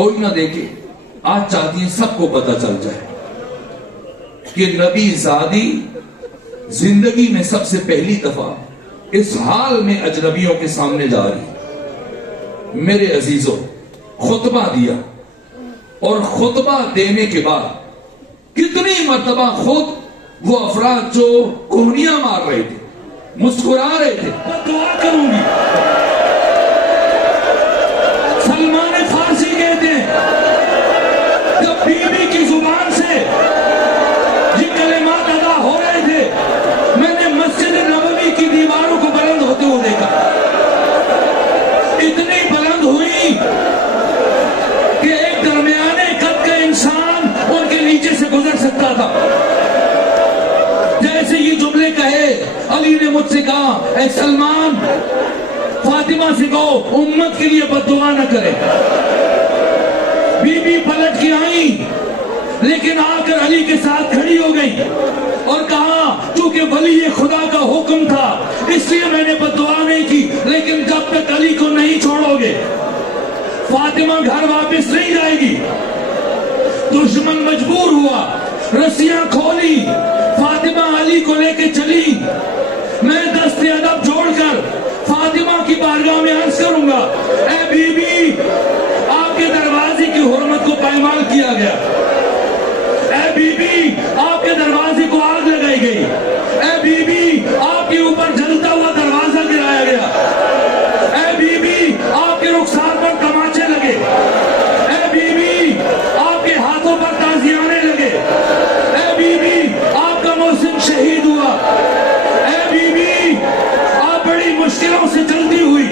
کوئی نہ دیکھے، آج چاہتی ہیں سب کو پتہ چل جائے کہ نبی زادی زندگی میں سب سے پہلی دفعہ اس حال میں اجنبیوں کے سامنے جا رہی۔ میرے عزیزوں، خطبہ دیا، اور خطبہ دینے کے بعد کتنی مرتبہ خود وہ افراد جو کوہنیاں مار رہے تھے، مسکرا رہے تھے، دعا کروں گی۔ سلمان فارسی کہتے ہیں جب بی بی کی زبان سے یہ کلمات ادا ہو رہے تھے، میں نے مسجد نبوی کی دیواروں کو بلند ہوتے ہوئے دیکھا، اتنی بلند ہوئی کہ ایک درمیانے قد کا انسان ان کے نیچے سے گزر سکتا تھا۔ جیسے یہ جملے کہے، علی نے مجھ سے کہا، اے سلمان، فاطمہ سے کہو امت کے لیے بد دعا نہ کرے۔ بی بی پلٹ کے آئیں، لیکن آ کر علی کے ساتھ کھڑی ہو گئی اور کہا چونکہ ولی خدا کا حکم تھا اس لیے میں نے بد دعا نہیں کی، لیکن جب تک علی کو نہیں چھوڑو گے فاطمہ گھر واپس نہیں جائے گی۔ دشمن مجبور ہوا، رسیاں کھولی، فاطمہ علی کو لے کے چلی۔ میں دست ادب جوڑ کر فاطمہ کی بارگاہ میں عرض کروں گا، اے بی بی، آپ کے دروازے کی حرمت کو پائمال کیا گیا، اے بی بی، آپ کے دروازے کو آگ لگائی گئی، اے بی بی، آپ کے اوپر جلتا ہوا دروازہ گرایا گیا، اے بی بی، آپ کے رخسار پر تماچے لگے، اے بی بی، آپ کے ہاتھوں پر تازیانے لگے، اے بی بی، آپ کا محسن شہید ہوا، اے بی بی، آپ بڑی مشکلوں سے چلتی ہوئی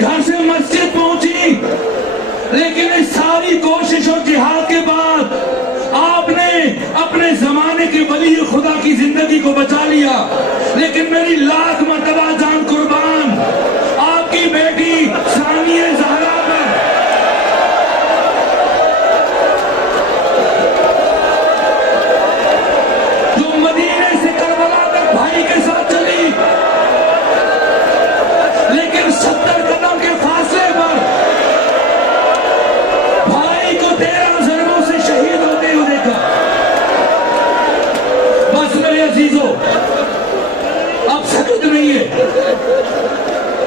گھر سے مسجد پہنچی، لیکن اس ساری کوشش اور جہاد کے بعد آپ نے اپنے زمانے کے ولی خدا کی زندگی کو بچا لیا۔ لیکن میری لاکھ مرتبہ جان قربان آپ کی بیٹی ثانیہ زہرا پر، جو مدینے سے کربلا تک بھائی کے ساتھ چلی، لیکن 70 قدم کے فاصلے پر بھائی کو 13 ضربوں سے شہید ہوتے ہوئے دیکھا۔ بس میرے عزیزوں، اب سکت نہیں ہے،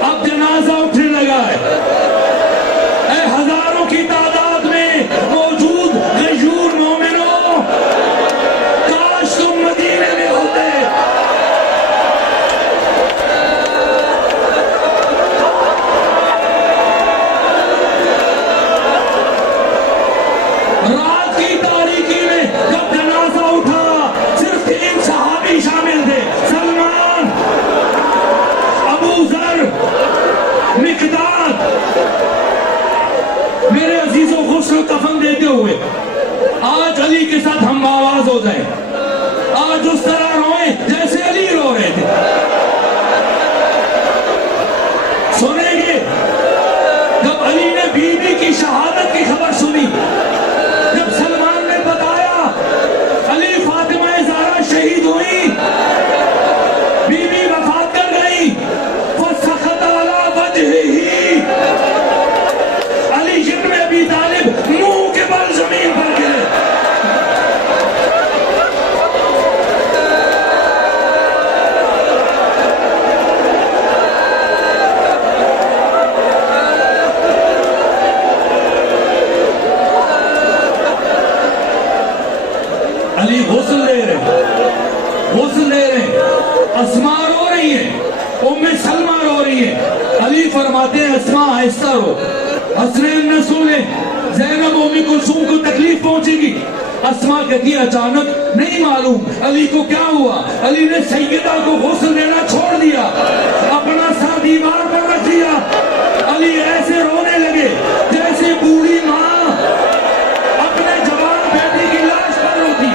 اب جنازہ اٹھنے لگا ہے۔ اے ہزاروں کی تعداد میں موجود غیور مومنوں، کاش تم مدینے میں ہوتے۔ رات کی تاریکی میں جب جنازہ اٹھا، صرف 3 صحابی شامل تھے، سلمان، ابو ذر، مقداد۔ میرے عزیزوں، غسل کفن دیتے ہوئے آج علی کے ساتھ ہم آواز ہو جائیں، آج اس طرح روئیں جیسے علی رو رہے تھے۔ سنیں گے جب علی نے بی بی کی شہادت کی خبر سنی، جب سلمان نے بتایا علی فاطمہ زہرا شہید ہوئی، بی بی وفات کر گئی، فسخط علی وجہہ، علی ابن ابی طالب منہ کے بل زمین پر گرے۔ علی غسل لے رہے ہیں، اسماء رو رہی ہے، ام سلمہ رو رہی ہے۔ علی فرماتے ہیں اسماء آہستہ رو، حسنین نے سن لے، زینب امی کلثوم کو تکلیف پہنچے گی۔ اسماء کہتی ہے اچانک نہیں معلوم علی کو کیا ہوا۔ علی نے سیدہ کو غسل دینا چھوڑ دیا، اپنا سر دیوار پر رکھ دیا۔ علی ایسے رونے لگے جیسے بوڑھی ماں اپنے جوان بیٹی کی لاش پر روتی۔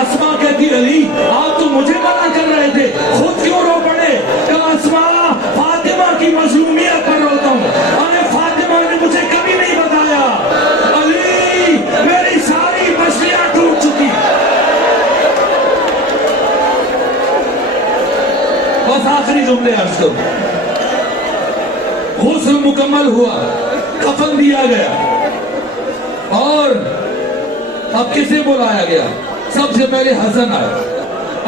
اسماء کہتی علی آپ تو مجھے منع کر رہے تھے، خود کیوں رو پڑے؟ کہ اسماء فاطمہ کی مظلومیت پر روتا ہوں، ارے فاطمہ نے مجھے کبھی نہیں بتایا علی میری ساری بچیاں آخری جملے عرض کروں. غسل مکمل ہوا, کفن دیا گیا, اور اب کسے بلایا گیا؟ سب سے پہلے حسن آئے,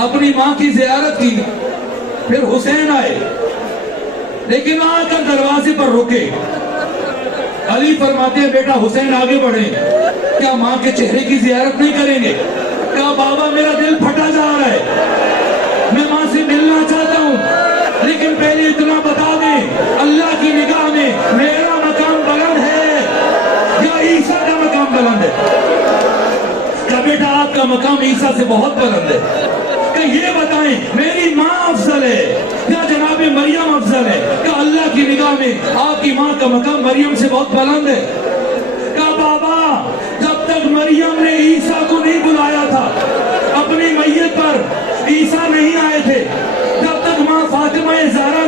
اپنی ماں کی زیارت کی, پھر حسین آئے, لیکن آ کر دروازے پر رکے. علی فرماتے ہیں بیٹا حسین آگے بڑھیں, کیا ماں کے چہرے کی زیارت نہیں کریں گے؟ کہا بابا میرا دل پھٹا جا رہا ہے, میں ماں سے ملنا چاہتا ہوں, لیکن پہلے اتنا بتا دیں اللہ کی نگاہ میں میرا مقام بلند ہے یا عیسیٰ کا مقام بلند ہے؟ کہا بیٹا آپ کا مقام عیسیٰ سے بہت بلند ہے. کہ یہ بتائیں میری ماں افضل ہے یا جناب مریم افضل ہے؟ کہ اللہ کی نگاہ میں آپ کی ماں کا مقام مریم سے بہت بلند ہے. کہا بابا جب تک مریم نے عیسیٰ کو نہیں بلایا تھا, اپنی میت پر عیسیٰ نہیں آئے تھے, جب تک ماں فاطمہ زہرا